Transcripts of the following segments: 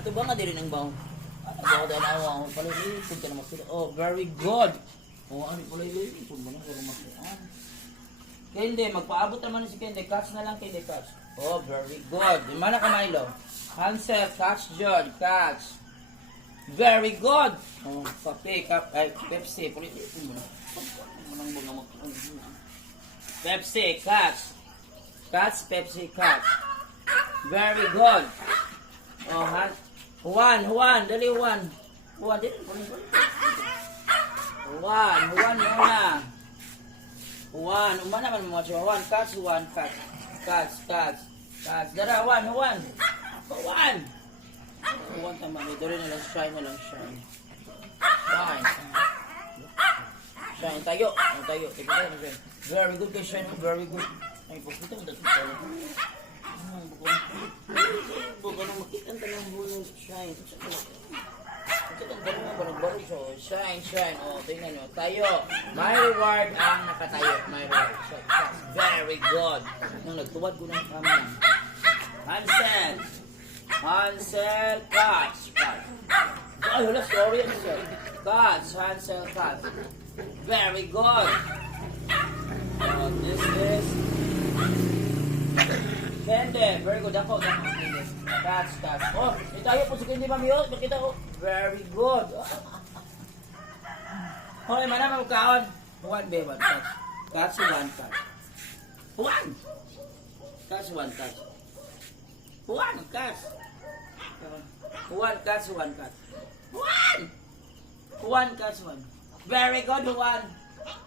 Ato ba nga diri ng bawo? Ano ba dahil awa ko pala pud ka na makita. Oh, very good. Oh, ano pala pud mo na pero makita. Kende, magpaabot naman si Kende. Catch na lang Kende, catch. Oh, very good. Di mana ka Milo? Hansel, catch John, catch. Very good. Oh, sa pick up ay Pepsi, puli mo na. Pepsi, catch. Catch, Pepsi, catch. Very good. Oh, Juan, dali Juan. Juan, dali. Juan muna. Juan, umana man mo siya. Juan, catch. Catch. Dara, Juan. Juan tama. Dali na lang, shine. Shine, tayo. Very good kay Shine, very good. Ay, pagkita mo dito tayo. Bukan na makita ang talang bunong Shine. Makita ang talang barog-barog siya. Shine. O, tingnan nyo. Tayo. My reward ang nakatayo. My reward. Very good. Nung nagtuwad ko ng kami. Hansel, catch. Ay, wala, sorry Hansel. Hansel, catch. Very good. This is Kende. Very good. Ako. Catch. Oh, itayo po si Kende, mami. Oh, makita ko. Very good. Hoy, mana magkaon. One, beba. Catch. One. Catch. One, catch. Very good, Juan.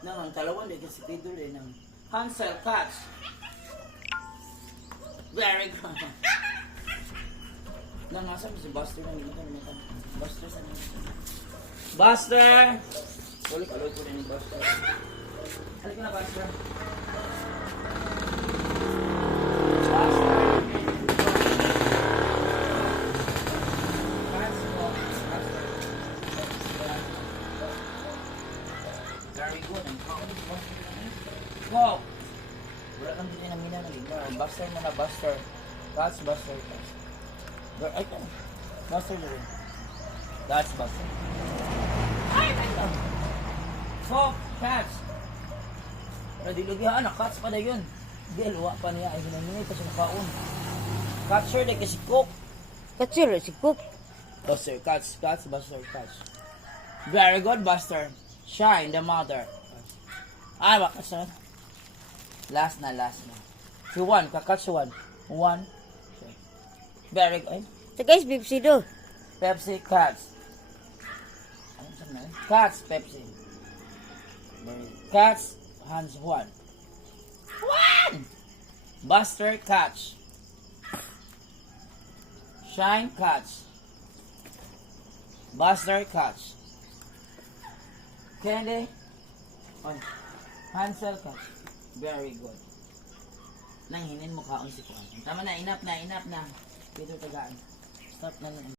Nang talawan din kasi Pedro din ng Hansel, catch. Very good. Nang nasa si Buster nang ginagawa. Buster sa nila. Buster! Ulit ko rin ni Buster. Halika na, Buster. Very good. Go! Wala kang din ang mina ng Buster mo na, Buster. That's Buster. Ay, Buster na rin. That's Buster. Ay, my God! So, catch! Nadilugihan, catch pa na yun. Luwa pa niya. Ay, hinaningay pa siya nakaon. Catcher na kasi Cook. Catcher, si Cook. Buster, catch. Buster, catch. Very good, Buster. Shine, the mother. Ah, bakas na. Last na. Si Juan, kakatch Juan. Very good. Sa guys, Pepsi do. Pepsi, catch. Ano sa na? Catch, Pepsi. Catch, Hans Juan. Buster, catch. Shine, catch. Buster, catch. Candy. Hansel, catch. Very good. Nang hinin mo kaon si Kuan. Tama na, enough na. Dito tagaan. Stop na.